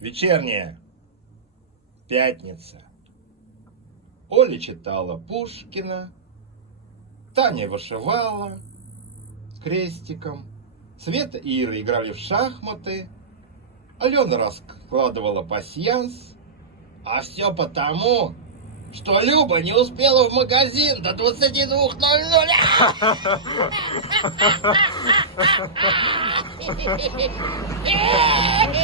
Вечерняя пятница. Оля читала Пушкина, Таня вышивала крестиком, Света и Ира играли в шахматы, Алена раскладывала пасьянс. А все потому, что Люба не успела в магазин до 22:00.